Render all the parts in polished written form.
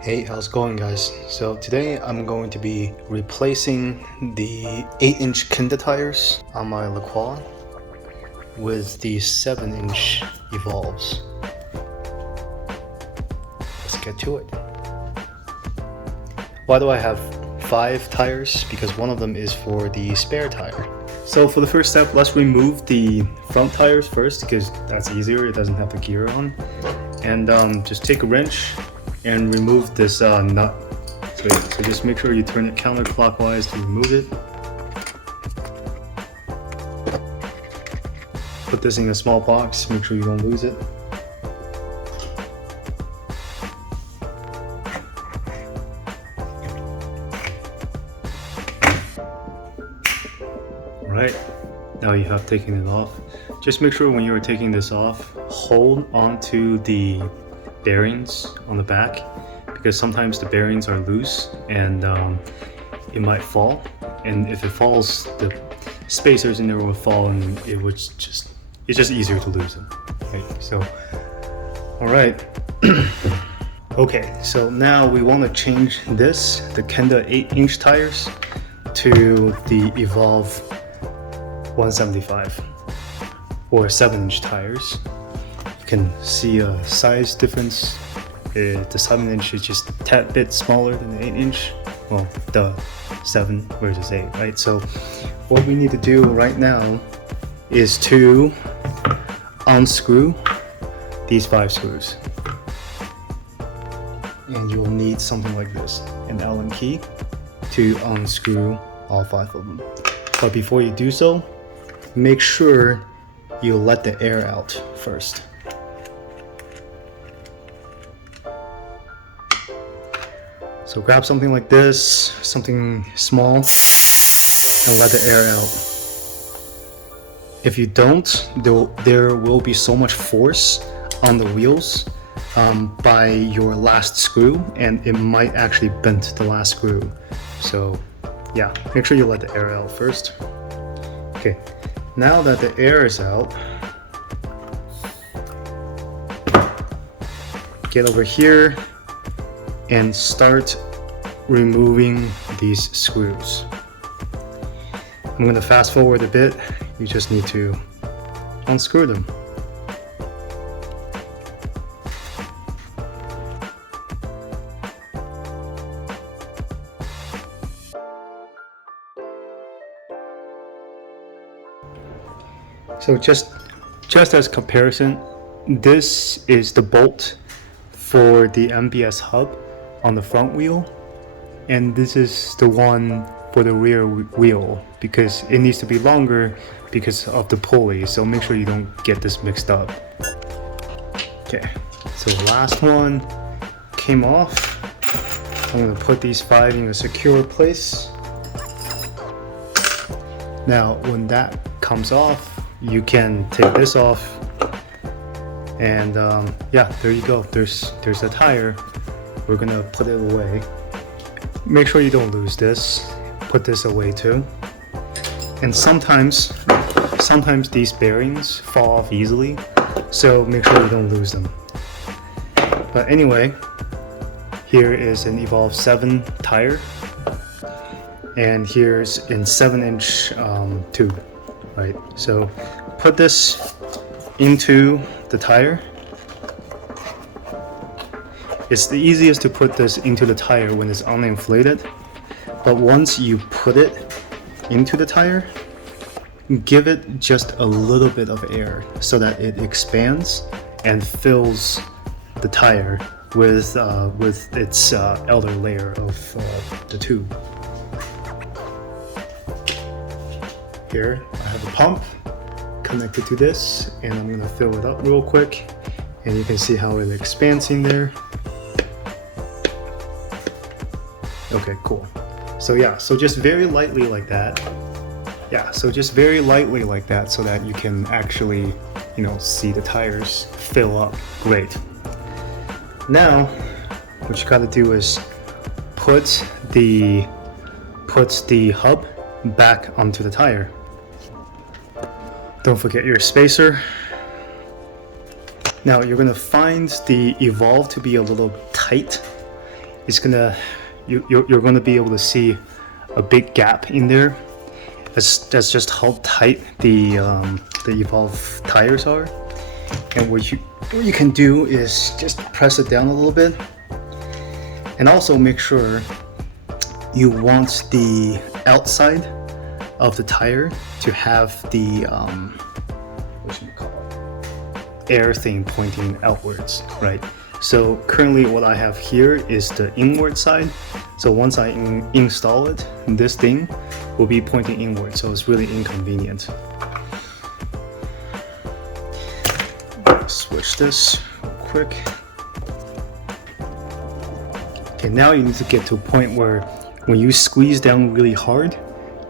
Hey, how's it going, guys? So today I'm going to be replacing the 8-inch Kendas tires on my Lacroix with the 7-inch Evolves. Let's get to it. Why do I have 5 tires? Because one of them is for the spare tire. So for the first step, let's remove the front tires first, because that's easier, it doesn't have the gear on. And just take a wrench and remove this nut. So just make sure you turn it counterclockwise to remove it. Put this in a small box, make sure you don't lose it. Alright, now you have taken it off. Just make sure when you are taking this off, hold onto the bearings on the back, because sometimes the bearings are loose and it might fall, and if it falls, the spacers in there will fall, and it's just easier to lose them. Okay, so all right. Okay, so now we want to change the Kendas 8-inch tires to the Evolve 175 or 7-inch tires. You can see a size difference. The 7-inch is just a tad bit smaller than the 8-inch. Well, the 7 versus 8, right? So what we need to do right now is to unscrew these 5 screws. And you'll need something like this, an Allen key, to unscrew all 5 of them. But before you do so, make sure you let the air out first. So grab something like this, something small, and let the air out. If you don't, there will be so much force on the wheels by your last screw, and it might actually bend the last screw. So yeah, make sure you let the air out first. Okay, now that the air is out, get over here and start removing these screws. I'm going to fast forward a bit. You just need to unscrew them. So just as comparison, this is the bolt for the MBS hub on the front wheel, and this is the one for the rear wheel, because it needs to be longer because of the pulley, so make sure you don't get this mixed up. Okay, so the last one came off. I'm going to put these 5 in a secure place. Now when that comes off, you can take this off, and yeah, there you go. There's the tire. We're gonna put it away. Make sure you don't lose this. Put this away too. And sometimes these bearings fall off easily, so make sure you don't lose them. But anyway, here is an Evolve 7 tire, and here's in 7-inch tube, right? So put this into the tire. It's the easiest to put this into the tire when it's uninflated, but once you put it into the tire, give it just a little bit of air so that it expands and fills the tire with its outer layer of the tube. Here I have a pump connected to this, and I'm going to fill it up real quick, and you can see how it expands in there. Okay, cool. So yeah, so just very lightly like that. Yeah, so just very lightly like that, so that you can actually, see the tires fill up. Great. Now, what you gotta do is put the hub back onto the tire. Don't forget your spacer. Now you're gonna find the Evolve to be a little tight, it's gonna you're gonna be able to see a big gap in there. That's just how tight the Evolve tires are. And what you can do is just press it down a little bit, and also make sure you want the outside of the tire to have the what should you call it, air thing pointing outwards, right? So currently what I have here is the inward side. So once I install it, this thing will be pointing inward, so it's really inconvenient. Switch this real quick. Okay, now you need to get to a point where when you squeeze down really hard,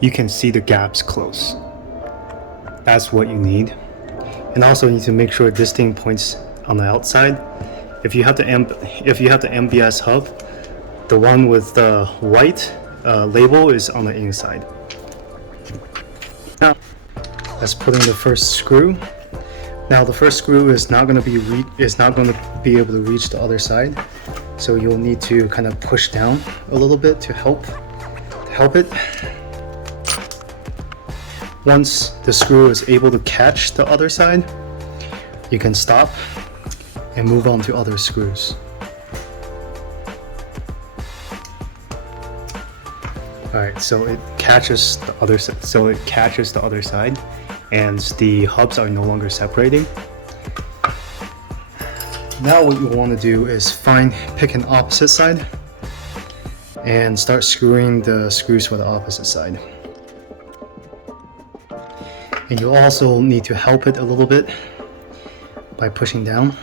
you can see the gaps close. That's what you need. And also you need to make sure this thing points on the outside. If you have the MBS hub, the one with the white label is on the inside. Now, let's put in the first screw. Now the first screw is not going to be able to reach the other side, so you'll need to kind of push down a little bit to help it. Once the screw is able to catch the other side, you can stop and move on to other screws. Alright, so it catches the other side, and the hubs are no longer separating. Now what you want to do is pick an opposite side and start screwing the screws for the opposite side. And you also need to help it a little bit by pushing down.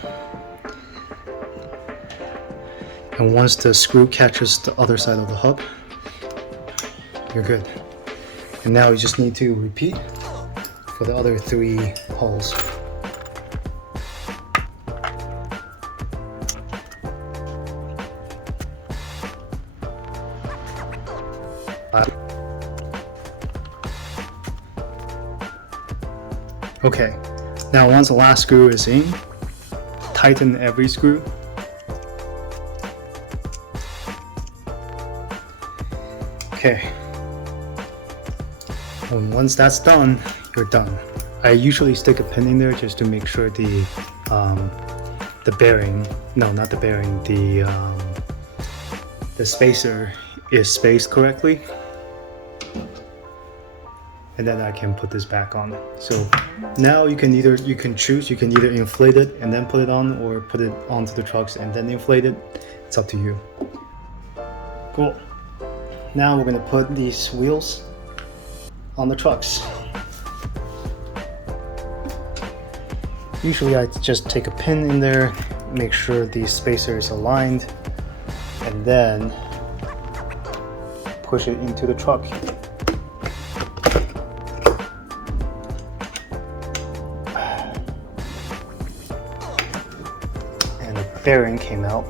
And once the screw catches the other side of the hub, you're good. And now you just need to repeat for the other 3 holes. Okay, now once the last screw is in, tighten every screw. Okay, and once that's done, you're done. I usually stick a pin in there just to make sure the bearing, no, not the bearing, the spacer is spaced correctly. And then I can put this back on. So now you can choose, you can either inflate it and then put it on, or put it onto the trucks and then inflate it. It's up to you. Cool. Now we're gonna put these wheels on the trucks. Usually I just take a pin in there, make sure the spacer is aligned, and then push it into the truck. And the bearing came out,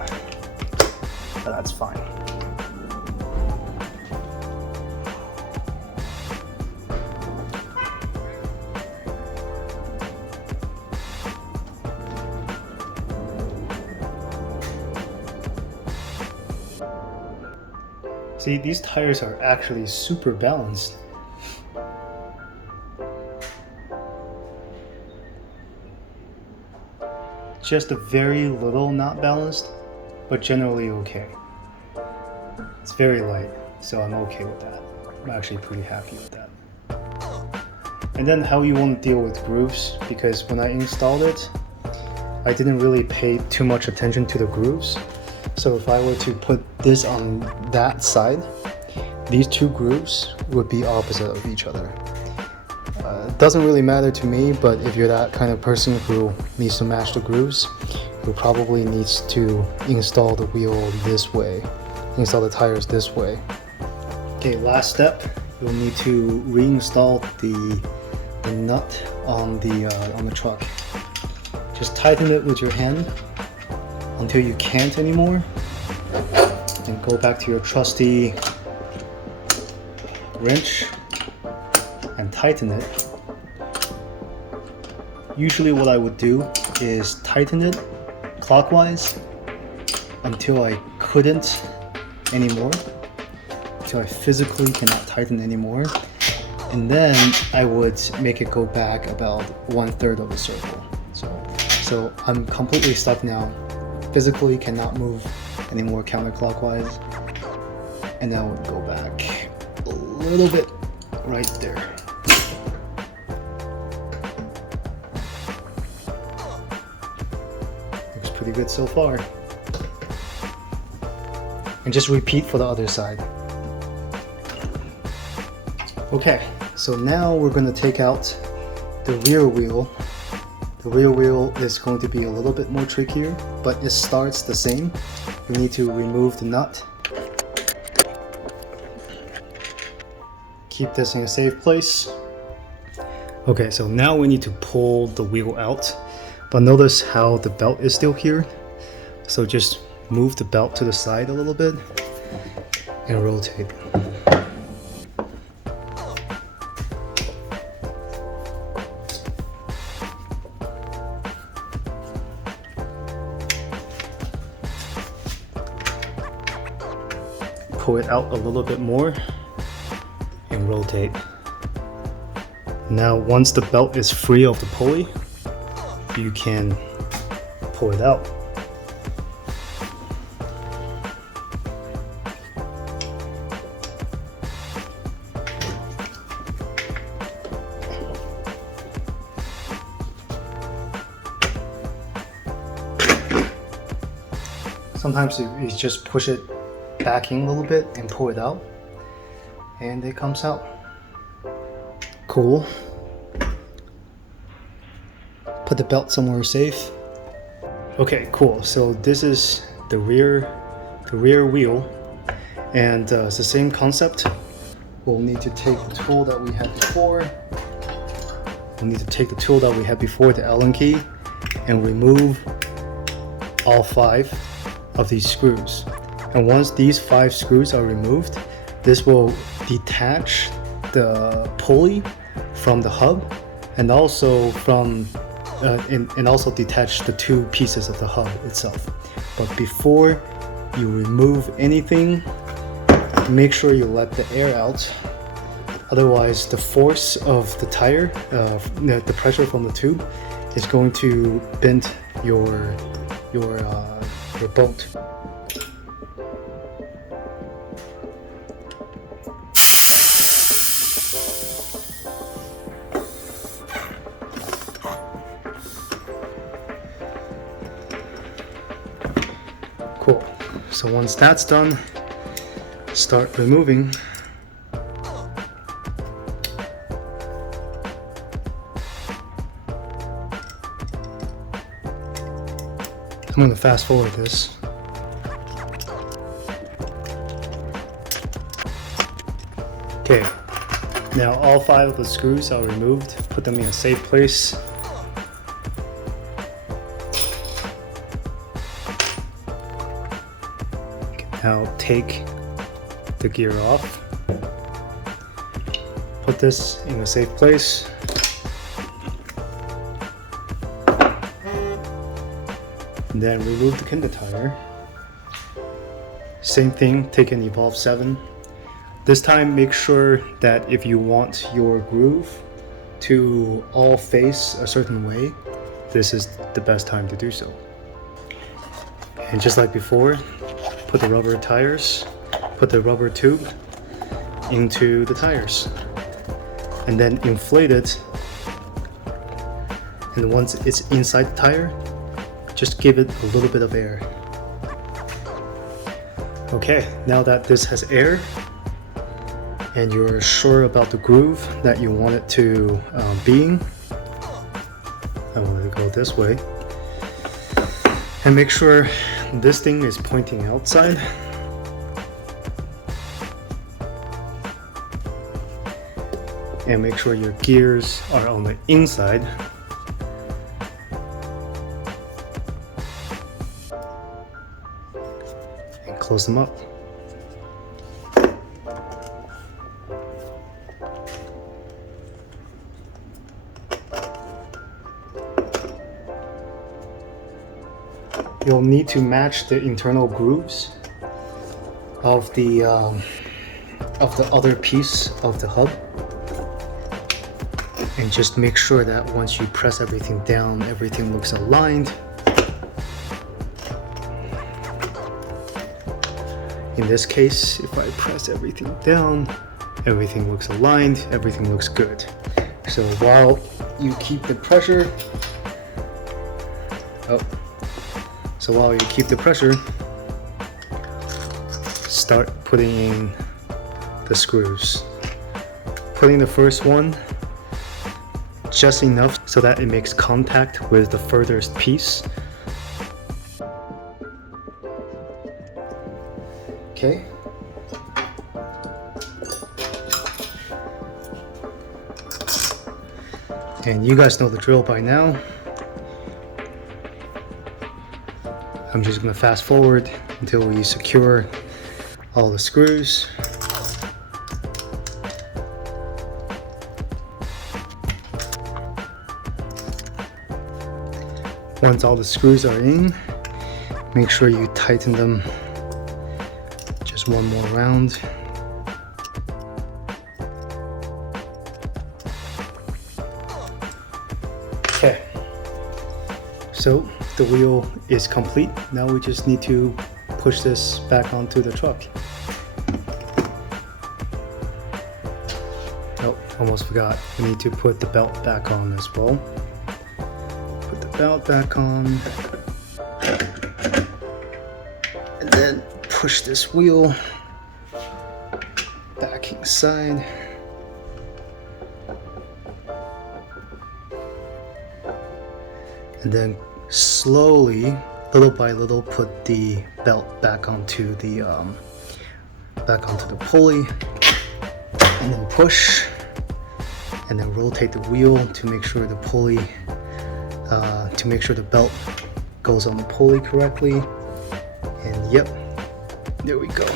but that's fine. See, these tires are actually super balanced. Just a very little not balanced, but generally okay. It's very light, so I'm okay with that. I'm actually pretty happy with that. And then how you want to deal with grooves, because when I installed it, I didn't really pay too much attention to the grooves. So if I were to put this on that side, these 2 grooves would be opposite of each other. It doesn't really matter to me, but if you're that kind of person who needs to match the grooves, who probably needs to install the wheel this way, install the tires this way. Okay, last step, you'll need to reinstall the nut on the truck. Just tighten it with your hand until you can't anymore, and go back to your trusty wrench and tighten it. Usually what I would do is tighten it clockwise until I couldn't anymore. So I physically cannot tighten anymore. And then I would make it go back about 1/3 of a circle. So I'm completely stuck now. Physically cannot move anymore counterclockwise. And then I would go back a little bit right there. Looks pretty good so far. And just repeat for the other side. Okay, so now we're going to take out the rear wheel. The rear wheel is going to be a little bit more trickier, but it starts the same. We need to remove the nut. Keep this in a safe place. Okay, so now we need to pull the wheel out, but notice how the belt is still here. So just move the belt to the side a little bit and rotate. Pull it out a little bit more and rotate. Now once the belt is free of the pulley, you can pull it out. Sometimes you just push it back in a little bit and pull it out, and it comes out. Cool. Put the belt somewhere safe. Okay, cool. So this is the rear wheel, and it's the same concept. We'll need to take the tool that we had before. We'll need to take the tool that we had before, the Allen key, and remove all 5 of these screws. And once these 5 screws are removed, this will detach the pulley from the hub, and also from and also detach the 2 pieces of the hub itself. But before you remove anything, make sure you let the air out. Otherwise, the force of the tire, the pressure from the tube, is going to bend your bolt. Cool. So once that's done, start removing. I'm going to fast forward this. Okay, now all 5 of the screws are removed. Put them in a safe place. Now take the gear off. Put this in a safe place. And then remove the Kendas tire. Same thing, take an Evolve 7. This time make sure that if you want your groove to all face a certain way, this is the best time to do so. And just like before, put the rubber tires, put the rubber tube into the tires, and then inflate it. And once it's inside the tire, just give it a little bit of air. Okay, now that this has air and you're sure about the groove that you want it to be in, I want to go this way. And make sure this thing is pointing outside. And make sure your gears are on the inside. And close them up. You'll need to match the internal grooves of the other piece of the hub, and just make sure that once you press everything down, everything looks aligned. In this case, if I press everything down, everything looks aligned, everything looks good. So while you keep the pressure, start putting in the screws. Putting the first one just enough so that it makes contact with the furthest piece. Okay. And you guys know the drill by now. I'm just gonna fast forward until we secure all the screws. Once all the screws are in, make sure you tighten them just one more round. Okay, so the wheel is complete. Now we just need to push this back onto the truck. Oh, almost forgot. We need to put the belt back on as well. Put the belt back on. And then push this wheel back inside. And then slowly, little by little, put the belt back onto the pulley, and then push, and then rotate the wheel to make sure the pulley, to make sure the belt goes on the pulley correctly. And yep, there we go.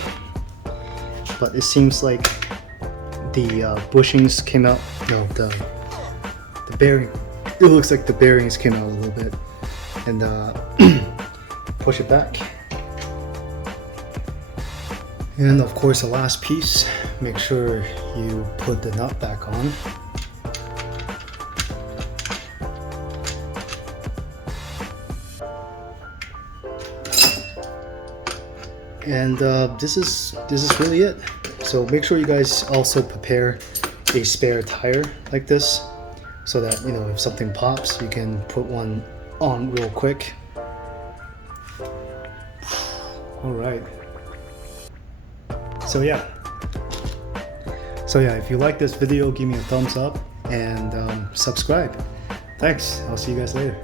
But it seems like the bushings came out. No, the bearing. It looks like the bearings came out a little bit. And push it back. And of course, the last piece, make sure you put the nut back on. And this is really it. So make sure you guys also prepare a spare tire like this, so that, you know, if something pops, you can put one on real quick. All right. So yeah, if you like this video, give me a thumbs up and subscribe. Thanks. I'll see you guys later.